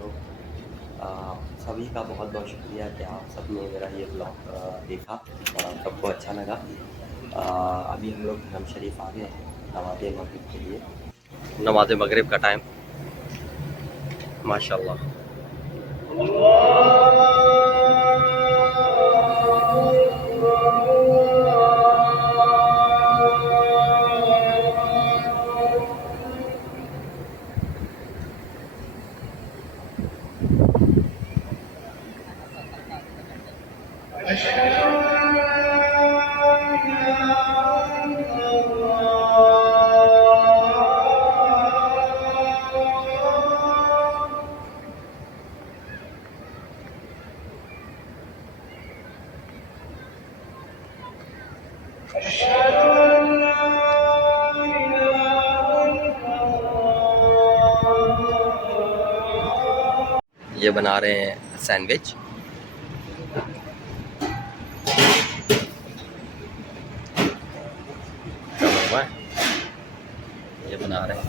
लोग। सभी का बहुत बहुत शुक्रिया कि आप सब ने मेरा ये ब्लॉग देखा और सबको अच्छा लगा। अभी हम लोग हरम शरीफ आ गए हैं नमाज़ मगरिब के लिए। नमाज़ मगरिब का टाइम माशाल्लाह। ये बना रहे हैं सैंडविच। ये बना रहे हैं।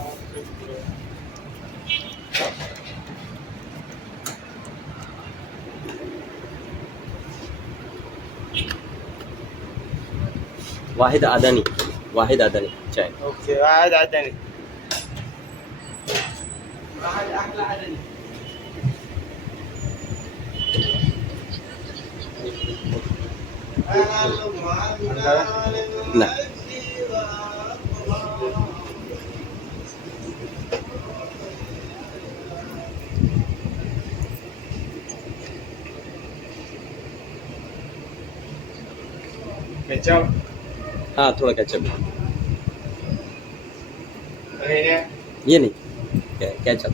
वाहिद आदनी चाय। اوكي واحد عدني ना كاتشب हाँ थोड़ा केचप। هنا ये नहीं केचप।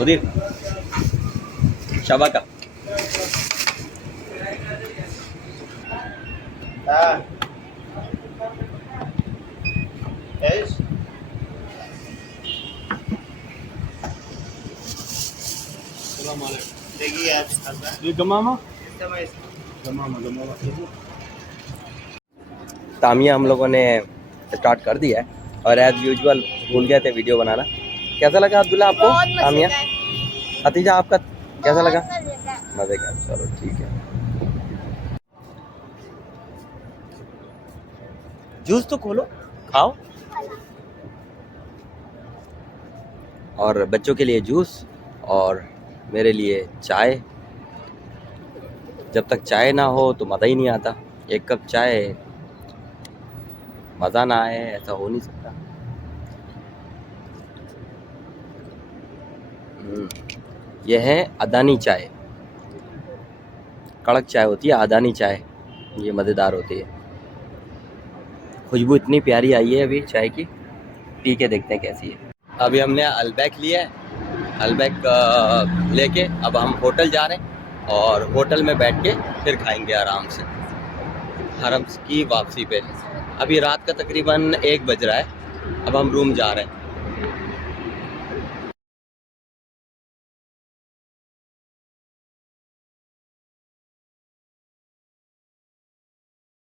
उदिर शबाका ايش؟ السلام عليكم دقيقة دي قمامة؟ तामिया हम लोगों ने स्टार्ट कर दिया है और एज यूजुअल भूल गए थे वीडियो बनाना। कैसा लगा अब्दुल्ला आपको तामिया? हतीजा आपका कैसा लगा? मजे का। चलो ठीक है। जूस तो खोलो खाओ। और बच्चों के लिए जूस और मेरे लिए चाय। जब तक चाय ना हो तो मज़ा ही नहीं आता। एक कप चाय मज़ा ना आए ऐसा हो नहीं सकता। यह है अदानी चाय। कड़क चाय होती है अदानी चाय। ये मज़ेदार होती है। खुशबू इतनी प्यारी आई है अभी चाय की। पी के देखते हैं कैसी है। अभी हमने अल्बैक लिया है। अल्बैक लेके अब हम होटल जा रहे हैं और होटल में बैठ के फिर खाएंगे आराम से हरम की वापसी पे। अभी रात का तकरीबन 1 बज रहा है। अब हम रूम जा रहे हैं।